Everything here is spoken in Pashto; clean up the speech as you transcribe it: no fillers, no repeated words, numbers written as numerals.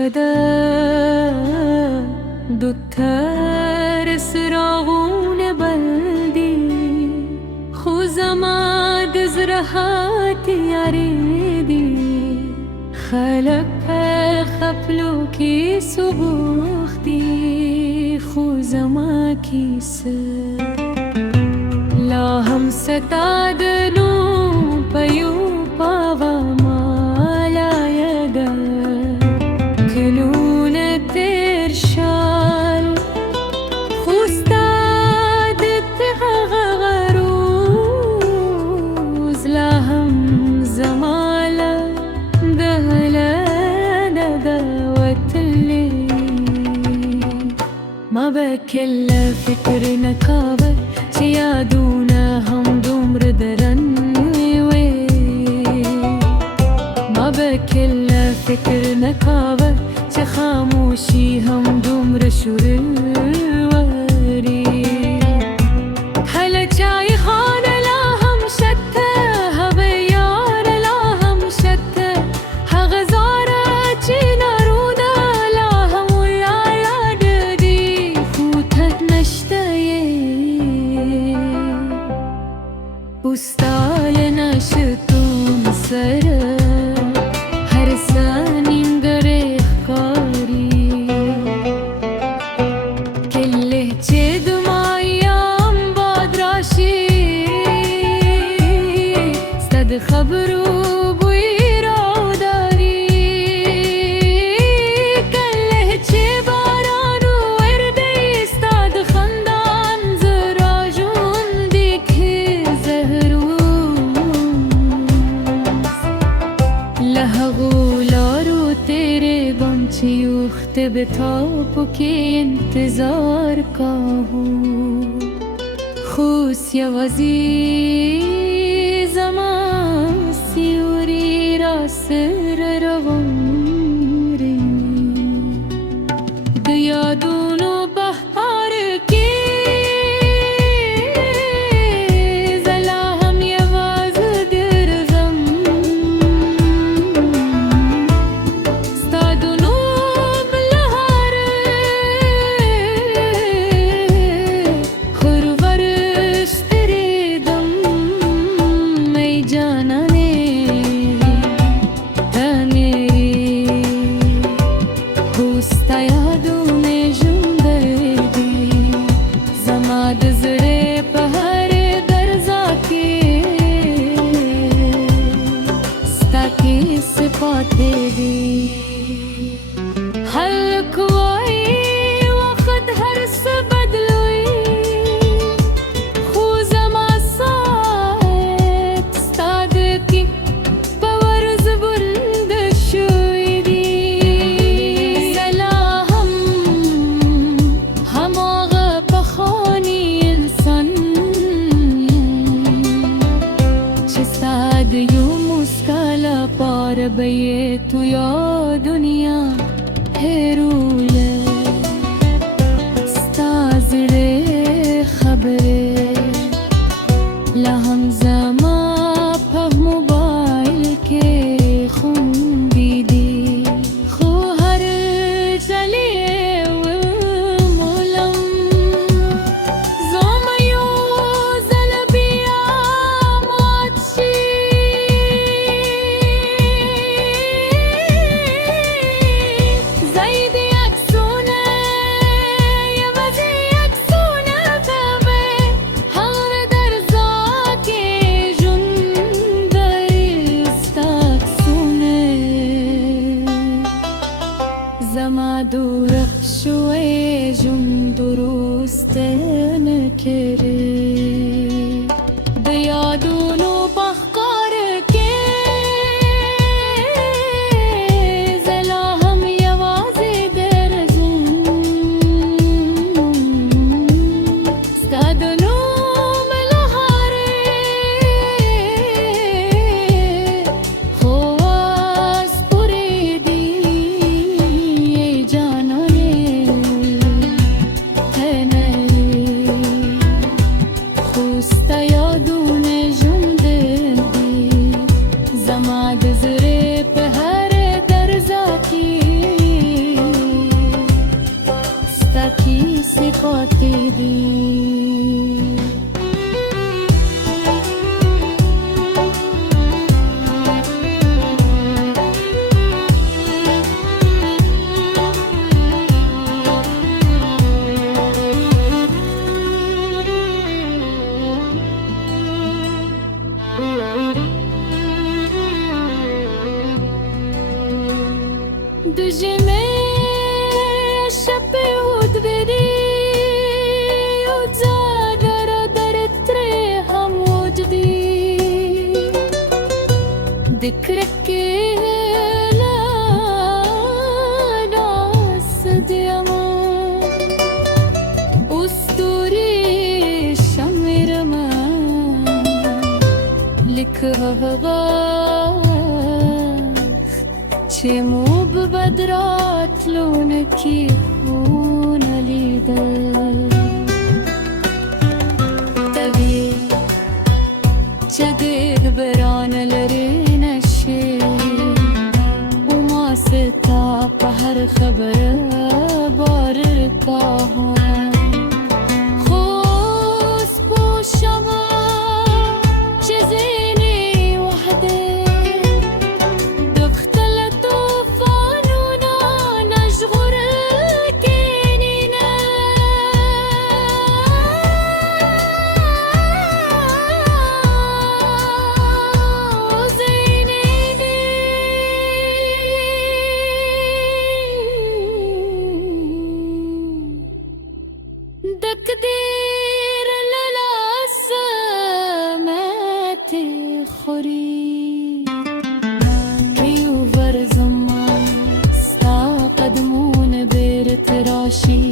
خدا دوتر سراغون بلدی خوزما دزرهاتی یاریدی خلق خفلو کی سبوختی خوزما کیسه لا هم ستادنو پیو پاوا مالا یگا کنون ترشال خوستاد تغغروز لا هم زمالا دهلا ندوتلي ما بكل فكر نكابة سيادونا هم دمر درني وي ما بكل فكر نكابة خاموشي هم دمر شوروري هلا جاي خان لا هم شتى هبيار لا هم شتى هغزارة جينارونا لا هم ويا ياددي خوتت نشتاي بستال نشتون سرا هرسانين غريخ كاري كله جد مايام بادراشي استد خبرو بويرو داري كله جبارانو وردي استد خندان زراجون ديك लहगोलारो तेरे बमची उख्ते बेताब के इंतजार का हूँ खुश यवजी ज़मान सिउरी रासर रवंरी दया दोनों बहार के بيت يا دنيا هيروله استازري خبري لهم زما په موبایل کې خون دیدی خو هر چلی مولم زما یو زل بیا ماتشي زما دور شوي جون درست نکری دیادونو بخکار که زلا هم یوازی درزون ستادونو ملحاره خواست پریدی كهغاز چمو ببدرات لونكي خون لیدل تبي جديد بران لرينشي وما ستا بحر خبر بار ركاها خوص بو شما جزيني وحدي دبختل طوفانونا نشغر الكينينا دكدير للعسامات خوري كيو فرزما ستا قدمون بيرت راشي